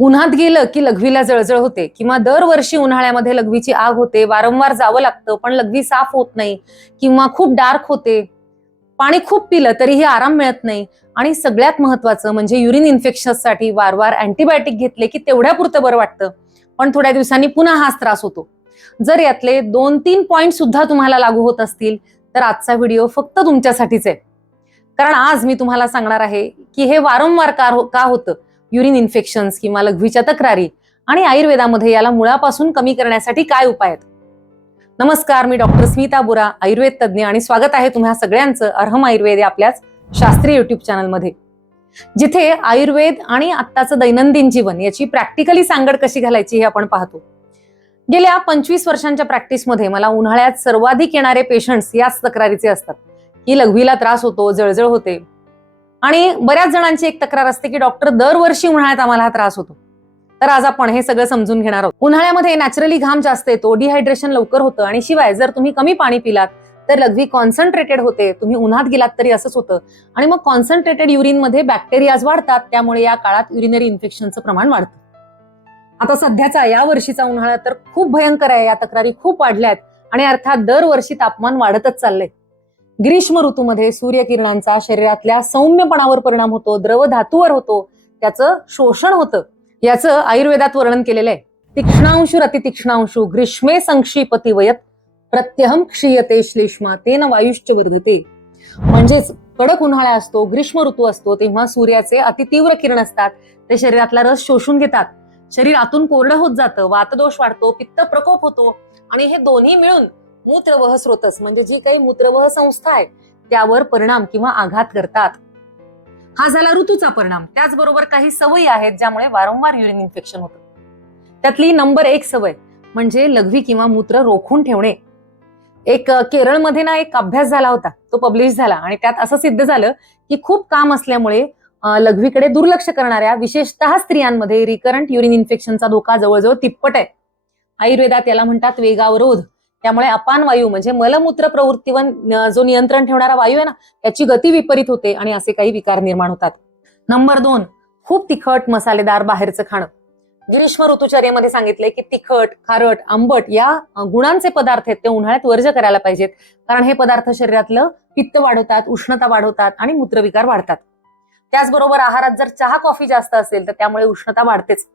उन्हात गेलं की लघवीला जळजळ होते किंवा दरवर्षी उन्हाळ्यामध्ये लघवीची आग होते, वारंवार जावं लागतं पण लघवी साफ होत नाही किंवा खूप डार्क होते, पाणी खूप पिलं तरीही आराम मिळत नाही आणि सगळ्यात महत्वाचं म्हणजे युरिन इन्फेक्शनसाठी वारंवार अँटीबायोटिक घेतले की तेवढ्यापुरतं बरं वाटतं, पण थोड्या दिवसांनी पुन्हा हाच त्रास होतो. जर यातले 2-3 पॉइंट सुद्धा तुम्हाला लागू होत असतील तर आजचा व्हिडिओ फक्त तुमच्यासाठीच आहे. कारण आज मी तुम्हाला सांगणार आहे की हे वारंवार का होतं, युरिन इन्फेक्शन्स किंवा लघवीच्या तक्रारी, आणि आयुर्वेदामध्ये याला मुळापासून कमी करण्यासाठी काय उपाय आहेत. नमस्कार, मी डॉक्टर स्मिता बुरा, आयुर्वेद तज्ज्ञ, आणि स्वागत आहे तुम्हा सगळ्यांचं अर्हम आयुर्वेद या आपल्याच शास्त्रीय युट्यूब चॅनलमध्ये, जिथे आयुर्वेद आणि आत्ताचं दैनंदिन जीवन याची प्रॅक्टिकली सांगड कशी घालायची हे आपण पाहतो. गेल्या 25 वर्षांच्या प्रॅक्टिसमध्ये मला उन्हाळ्यात सर्वाधिक येणारे पेशंट्स याच तक्रारीचे असतात की लघवीला त्रास होतो, जळजळ होते, आणि बऱ्याच जणांची एक तक्रार असते की डॉक्टर दरवर्षी उन्हाळ्यात आम्हाला हा त्रास होतो. तर आज आपण हे सगळं समजून घेणार आहोत. उन्हाळ्यामध्ये नॅचरली घाम जास्त येतो, डिहायड्रेशन लवकर होतं, आणि शिवाय जर तुम्ही कमी पाणी पिलात तर लघवी कॉन्सन्ट्रेटेड होते. तुम्ही उन्हात गेलात तरी असंच होतं, आणि मग कॉन्सन्ट्रेटेड युरिनमध्ये बॅक्टेरियाज वाढतात, त्यामुळे या काळात युरिनरी इन्फेक्शनचं प्रमाण वाढतं. आता सध्याचा या वर्षीचा उन्हाळा तर खूप भयंकर आहे, या तक्रारी खूप वाढल्यात, आणि अर्थात दरवर्षी तापमान वाढतच चाललंय. ग्रीष्म ऋतूमध्ये सूर्यकिरणांचा शरीरातल्या सौम्यपणावर परिणाम होतो, द्रव धातूवर होतो, त्याचं शोषण होतं. याचं आयुर्वेदात वर्णन केलेलं आहे. तीक्ष्णांशुर अतितीक्ष्णांशु ग्रीष्मे संक्षिपती वयत प्रत्यहम क्षीयते श्लेष्मा तेन वायुश्च वर्धते. म्हणजेच कडक उन्हाळा असतो, ग्रीष्म ऋतू असतो, तेव्हा सूर्याचे अतितीव्र किरण असतात, ते शरीरातला रस शोषून घेतात, शरीर आतून कोरडं होत जातं, वातदोष वाढतो, पित्त प्रकोप होतो, आणि हे दोन्ही मिळून मूत्रवह स्रोतस म्हणजे जी काही मूत्रवह संस्था आहे त्यावर परिणाम किंवा आघात करतात. हा झाला ऋतूचा परिणाम. त्याचबरोबर काही सवयी आहेत ज्यामुळे वारंवार युरिन इन्फेक्शन होतं. त्यातली नंबर 1 सवय म्हणजे लघवी किंवा मूत्र रोखून ठेवणे. एक केरळमध्ये एक अभ्यास झाला होता, तो पब्लिश झाला, आणि त्यात असं सिद्ध झालं की खूप काम असल्यामुळे लघवीकडे दुर्लक्ष करणाऱ्या विशेषतः स्त्रियांमध्ये रिकरंट युरिन इन्फेक्शनचा धोका जवळजवळ तिप्पट आहे. आयुर्वेदात याला म्हणतात वेगावरोध. त्यामुळे अपान वायू म्हणजे मलमूत्र प्रवृत्तीवर जो नियंत्रण ठेवणारा वायू आहे ना, त्याची गती विपरीत होते आणि असे काही विकार निर्माण होतात. नंबर 2, खूप तिखट मसालेदार बाहेरचं खाणं. ग्रीष्म ऋतुचर्येमध्ये सांगितलंय की तिखट, खारट, आंबट या गुणांचे पदार्थ आहेत ते उन्हाळ्यात वर्ज्य करायला पाहिजेत, कारण हे पदार्थ शरीरातलं पित्त वाढवतात, उष्णता वाढवतात आणि मूत्रविकार वाढतात. त्याचबरोबर आहारात जर चहा कॉफी जास्त असेल तर त्यामुळे उष्णता वाढतेच.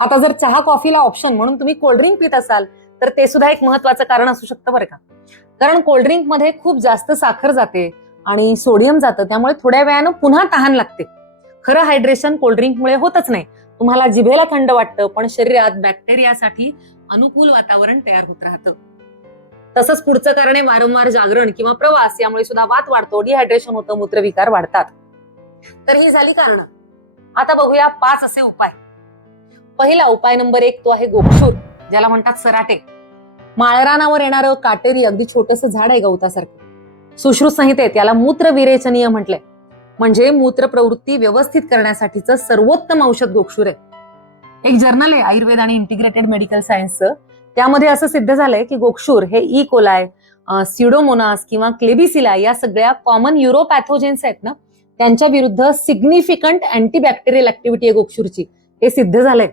आता जर चहा कॉफीला ऑप्शन म्हणून तुम्ही कोल्ड्रिंक पित असाल तर ते सुद्धा एक महत्वाचं कारण असू शकतं बरं का. कारण कोल्ड्रिंक मध्ये खूप जास्त साखर जाते आणि सोडियम जातं, त्यामुळे थोड्या वेळानं पुन्हा तहान लागते. खरं हायड्रेशन कोल्ड्रिंकमुळे होतच नाही. तुम्हाला जिभेला थंड वाटतं पण शरीरात बॅक्टेरियासाठी अनुकूल वातावरण तयार होत राहतं. तसंच पुढचं कारण आहे वारंवार जागरण किंवा प्रवास, यामुळे सुद्धा वात वाढतो, डिहायड्रेशन होतं, मूत्रविकार वाढतात. तर ही झाली कारण. आता बघूया 5 असे उपाय. पहिला उपाय नंबर 1 तो आहे गोक्षूर, ज्याला म्हणतात सराटे. माळरानावर येणारं काटेरी अगदी छोटेसं झाड आहे गवतासारखं. सुश्रुत संहितेत याला मूत्र विरेचनीय म्हटलंय, म्हणजे मूत्र प्रवृत्ती व्यवस्थित करण्यासाठीचं सर्वोत्तम औषध गोक्षूर आहे. एक जर्नल आहे आयुर्वेद आणि इंटिग्रेटेड मेडिकल सायन्सचं, त्यामध्ये असं सिद्ध झालंय की गोक्षूर हे ई कोलाय, सिडोमोनास किंवा क्लेबिसिला या सगळ्या कॉमन युरोपॅथोजेन्स आहेत ना, त्यांच्या विरुद्ध सिग्निफिकंट अँटीबॅक्टेरियल ऍक्टिव्हिटी आहे गोक्षूरची, हे सिद्ध झालंय.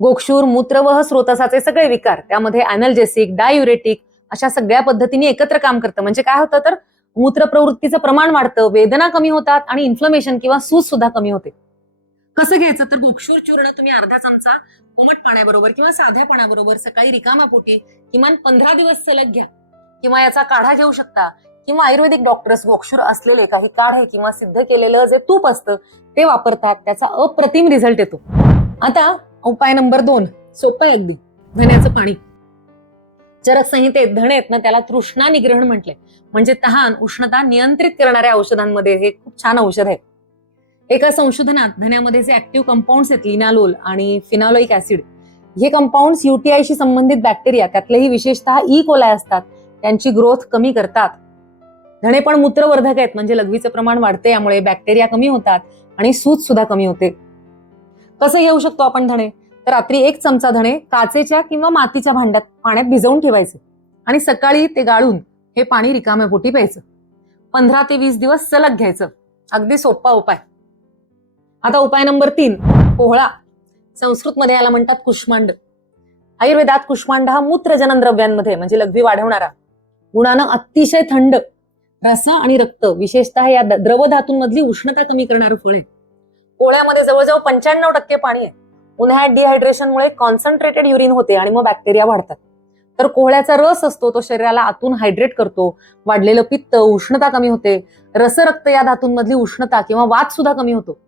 गोक्षूर मूत्रवह स्रोतसाचे सगळे विकार, त्यामध्ये अॅनल्जेसिक, डायुरेटिक अशा सगळ्या पद्धतीने एकत्र काम करतं. म्हणजे काय होतं तर मूत्र प्रवृत्तीचं प्रमाण वाढतं, वेदना कमी होतात आणि इन्फ्लमेशन किंवा सूज सुद्धा कमी होते. कसं घ्यायचं तर गोक्षूर चूर्ण तुम्ही अर्धा चमचा कोमट पाण्याबरोबर किंवा साध्या पाण्याबरोबर सकाळी रिकामा पोटी किमान 15 दिवस सलग घ्या, किंवा याचा काढा घेऊ शकता, किंवा आयुर्वेदिक डॉक्टर्स गोक्षूर असलेले काही काढे किंवा सिद्ध केलेलं जे तूप असतं ते वापरतात, त्याचा अप्रतिम रिझल्ट येतो. आता उपाय नंबर 2 सोपं आहे अगदी, धण्याचं पाणी. चरक संहितेत धणे आहेत ना, त्याला तृष्णा निग्रहण म्हटलंय, म्हणजे तहान उष्णता नियंत्रित करणाऱ्या औषधांमध्ये हे खूप छान औषध आहे. एका संशोधनात धण्यामध्ये जे ऍक्टिव्ह कंपाऊंड्स आहेत लिनालोल आणि फिनॉलिक ऍसिड, हे कंपाऊंड्स युटीआयशी संबंधित बॅक्टेरिया, त्यातलेही विशेषतः ई कोलाय असतात, त्यांची ग्रोथ कमी करतात. धणे पण मूत्रवर्धक आहेत, म्हणजे लघवीचं प्रमाण वाढते, यामुळे बॅक्टेरिया कमी होतात आणि सूज सुद्धा कमी होते. कसं घेऊ शकतो आपण धणे तर रात्री 1 चमचा धणे काचेच्या किंवा मातीच्या भांड्यात पाण्यात भिजवून ठेवायचे आणि सकाळी ते गाळून हे पाणी रिकाम्या पोटी प्यायचं. 15 ते 20 दिवस सलग घ्यायचं. अगदी सोपा उपाय. आता उपाय नंबर 3 कोहळा. संस्कृतमध्ये याला म्हणतात कुष्मांड. आयुर्वेदात कुष्मांड हा मूत्रजनन द्रव्यांमध्ये म्हणजे लघवी वाढवणारा, गुणानं अतिशय थंड, रस आणि रक्त विशेषतः या द्रव धातूंमधली उष्णता कमी करणारं फळ आहे. कोहळ्यामध्ये जवळजवळ 95% पाणी आहे. उन्हाळ्यात डिहायड्रेशनमुळे कॉन्सन्ट्रेटेड युरिन होते आणि मग बॅक्टेरिया वाढतात. तर कोहळ्याचा रस असतो तो शरीराला आतून हायड्रेट करतो, वाढलेलं पित्त, उष्णता कमी होते, रसरक्त या धातूंमधली उष्णता किंवा वात सुद्धा कमी होतो.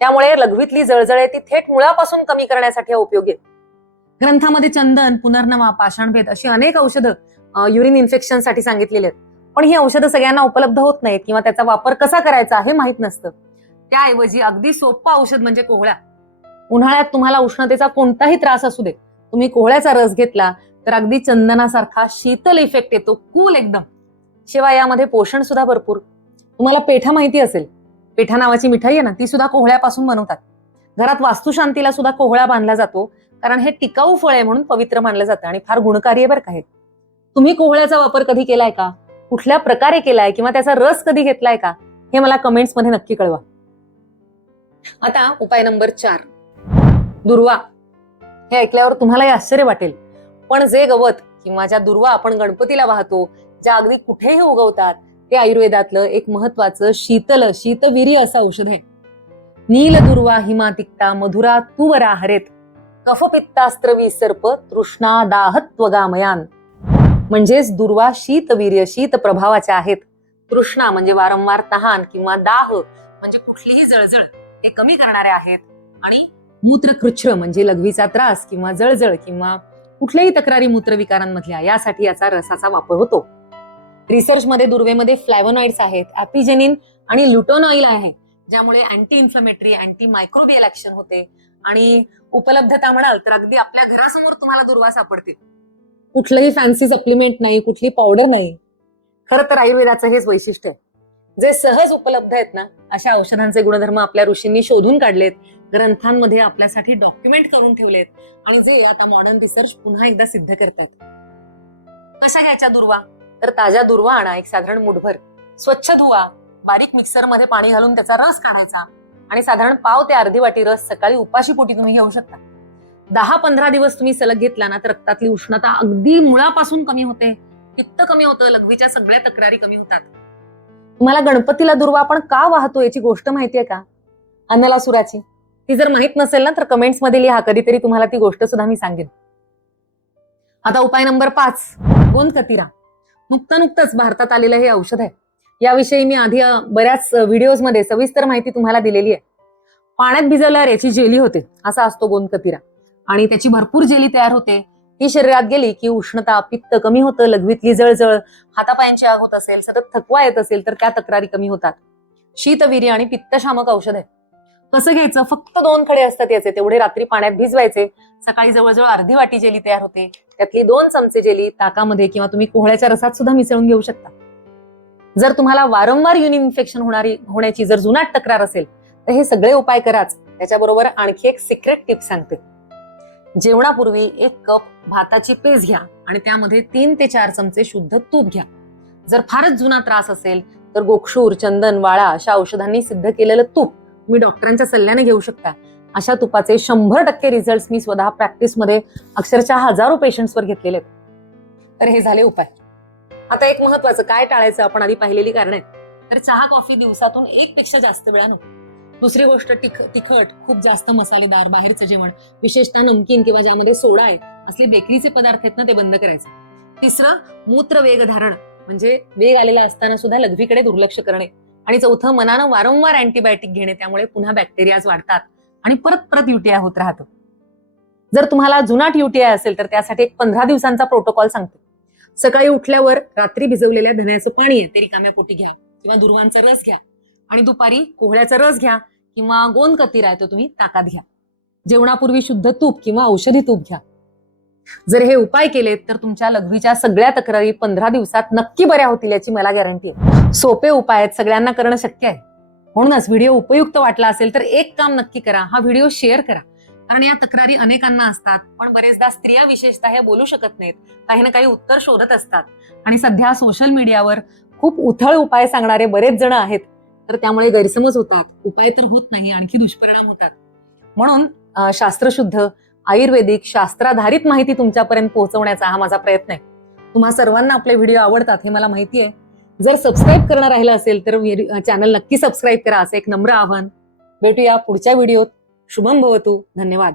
त्यामुळे लघवीतली जळजळ आहे ती थेट मुळापासून कमी करण्यासाठी उपयोगी आहे. ग्रंथामध्ये चंदन, पुनर्नवा, पाषाणभेद अशी अनेक औषधं युरिन इन्फेक्शनसाठी सांगितलेली आहेत. पण ही औषधं सगळ्यांना उपलब्ध होत नाहीत किंवा त्याचा वापर कसा करायचा हे माहित नसतं. त्याऐवजी अगदी सोपं औषध म्हणजे कोहळा. उन्हाळ्यात तुम्हाला उष्णतेचा कोणताही त्रास असू दे, तुम्ही कोहळ्याचा रस घेतला तर अगदी चंदनासारखा शीतल इफेक्ट येतो, कूल एकदम. शिवाय यामध्ये पोषण सुद्धा भरपूर. तुम्हाला पेठा माहिती असेल, पेठा नावाची मिठाई आहे ना, ती सुद्धा कोहळ्यापासून बनवतात. घरात वास्तुशांतीला सुद्धा कोहळा बांधला जातो, कारण हे टिकाऊ फळ आहे म्हणून पवित्र मानलं जातं आणि फार गुणकारी आहे बरं का हे. तुम्ही कोहळ्याचा वापर कधी केलाय का? कुठल्या प्रकारे केलाय किंवा त्याचा रस कधी घेतलाय का? हे मला कमेंट्स मध्ये नक्की कळवा. आता उपाय नंबर 4, दुर्वा. हे ऐकल्यावर तुम्हालाही आश्चर्य वाटेल, पण जे गवत किंवा ज्या दुर्वा आपण गणपतीला वाहतो, ज्या अगदी कुठेही उगवतात, ते आयुर्वेदातलं एक महत्वाचं शीतवीर्य असं औषध आहे. नील दुर्वा हिमातिक्ता मधुरा तुवरा हरेत, कफपित्तास्त्र विसर्प तृष्णा दाहत्वगामयान. म्हणजेच दुर्वा शीतवीर्य, शीत प्रभावाच्या आहेत. तृष्णा म्हणजे वारंवार तहान किंवा दाह म्हणजे कुठलीही जळजळ हे कमी करणारे आहेत. आणि मूत्रकृच्छ्र म्हणजे लघवीचा त्रास किंवा जळजळ किंवा कुठल्याही तक्रारी मूत्रविकारांमधल्या यासाठी याचा रसाचा वापर होतो. रिसर्चमध्ये दुर्वेमध्ये फ्लॅव्होनॉइड्स आहेत, ॲपिजेनिन आणि ल्युटोनॉइल आहे, ज्यामुळे anti inflammatory, anti microbial action होते. आणि उपलब्धता म्हणाल तर अगदी आपल्या घरासमोर तुम्हाला दुर्वा सापडतील. कुठलंही फॅन्सी सप्लिमेंट नाही, कुठली पावडर नाही. खरं तर आयुर्वेदाचं हेच वैशिष्ट्य आहे. जे सहज उपलब्ध आहेत ना, अशा औषधांचे गुणधर्म आपल्या ऋषींनी शोधून काढलेत, ग्रंथांमध्ये आपल्यासाठी डॉक्युमेंट करून ठेवलेत आणि जे आता मॉडर्न रिसर्च पुन्हा एकदा सिद्ध करतायत. कशा घ्यायच्या दुर्वा? तर ताज्या दुर्वा आणा, एक साधारण मुठभर, स्वच्छ धुवा, बारीक मिक्सर मध्ये पाणी घालून त्याचा रस काढायचा आणि साधारण पाव ते अर्धी वाटी रस सकाळी उपाशीपोटी तुम्ही घेऊ शकता. 10-15 दिवस तुम्ही सलग घेतला ना तर रक्तातली उष्णता अगदी मुळापासून कमी होते, पित्त कमी होतं, लघवीच्या सगळ्या तक्रारी कमी होतात. तुम्हाला गणपतीला दुर्वा आपण का वाहतो याची गोष्ट माहितीये का? अन्नलासुराची. ती जर माहित नसेल ना तर कमेंट्स मध्ये लिहा, कधीतरी तुम्हाला ती गोष्ट सुद्धा मी सांगेन. आता उपाय नंबर 5, गोंदकतिरा. नुकतंच भारतात आलेलं हे औषध आहे. याविषयी मी आधी बऱ्याच व्हिडिओज मध्ये सविस्तर माहिती तुम्हाला दिलेली आहे. पाण्यात भिजवल्यावर याची जेली होते, असा असतो गोंदकतिरा, आणि त्याची भरपूर जेली तयार होते. ही शरीरात गेली की उष्णता, पित्त कमी होतं, लघवीतली जळजळ, हातापायांची आग होत असेल, सतत थकवा येत असेल तर त्या तक्रारी कमी होतात. शीतवीर्य आणि पित्तशामक औषध आहे. कसं घ्यायचं? फक्त 2 खडे असतात याचे, तेवढे रात्री पाण्यात भिजवायचे. सकाळी जवळजवळ अर्धी वाटी जेली तयार होते. त्यातली 2 चमचे जेली ताकामध्ये किंवा तुम्ही कोहळ्याच्या रसात सुद्धा मिसळून घेऊ शकता. जर तुम्हाला वारंवार युरिन इन्फेक्शन होण्याची जर जुनाट तक्रार असेल तर हे सगळे उपाय कराच. त्याच्याबरोबर आणखी एक सिक्रेट टिप सांगते. जेवणापूर्वी 1 कप भाताची पेज घ्या आणि त्यामध्ये 3 ते 4 चमचे शुद्ध तूप घ्या. जर फारच जुना त्रास असेल तर गोक्षूर, चंदन, वाळा अशा औषधांनी सिद्ध केलेलं तूप तुम्ही डॉक्टरांच्या सल्ल्याने घेऊ शकता. अशा तुपाचे 100% रिझल्ट मी स्वतः प्रॅक्टिसमध्ये अक्षरशः हजारो पेशंट्सवर घेतलेले आहेत. तर हे झाले उपाय. आता एक महत्वाचं, काय टाळायचं आपण आधी पाहिलेली कारण आहेत. तर चहा कॉफी दिवसातून 1 पेक्षा जास्त वेळा नको. दुसरी गोष्ट, तिखट, खूप जास्त मसालेदार बाहेरचं जेवण, विशेषतः नमकीन किंवा ज्यामध्ये सोडा आहे असले बेकरीचे पदार्थ आहेत ना, ते बंद करायचे. तिसरं, मूत्र वेग धारण म्हणजे वेग आलेला असताना सुद्धा लघवीकडे दुर्लक्ष करणे. आणि चौथं, मनानं वारंवार अँटीबायोटिक घेणे, त्यामुळे पुन्हा बॅक्टेरियाज वाढतात आणि परत युटीआय होत राहतो. जर तुम्हाला जुनाट युटीआय असेल तर त्यासाठी एक 15 दिवसांचा प्रोटोकॉल सांगतो. सकाळी उठल्यावर रात्री भिजवलेल्या धण्याचं पाणी आहे ते रिकाम्या पोटी घ्या किंवा दुर्वांचा रस घ्या, आणि दुपारी कोहळ्याचा रस घ्या किंवा गोंदकतिरा आहे तो तुम्ही ताकात घ्या. जेवणापूर्वी शुद्ध तूप किंवा औषधी तूप घ्या. जर हे उपाय केलेत तर तुमच्या लघवीच्या सगळ्या तक्रारी 15 दिवसात नक्की बऱ्या होतील याची मला गॅरंटी आहे. सोपे उपाय आहेत, सगळ्यांना करणं शक्य आहे. म्हणूनच व्हिडिओ उपयुक्त वाटला असेल तर एक काम नक्की करा, हा व्हिडिओ शेअर करा. कारण या तक्रारी अनेकांना असतात, पण बरेचदा स्त्रिया विशेषतः हे बोलू शकत नाहीत, काही ना काही उत्तर शोधत असतात. आणि सध्या सोशल मीडियावर खूप उथळ उपाय सांगणारे बरेच जण आहेत, तर त्यामुळे गैरसमज होतात, उपाय तर होत नाही, आणखी दुष्परिणाम होतात. म्हणून शास्त्रशुद्ध आयुर्वेदिक शास्त्राधारित माहिती तुमच्यापर्यंत पोहोचवण्याचा हा माझा प्रयत्न आहे. तुम्हा सर्वांना आपले व्हिडिओ आवडतात हे मला माहिती आहे. जर सबस्क्राईब करणं राहिलं असेल तर चॅनल नक्की सबस्क्राईब करा, असं एक नम्र आवाहन. भेटूया पुढच्या व्हिडिओत. शुभम भवतु. धन्यवाद.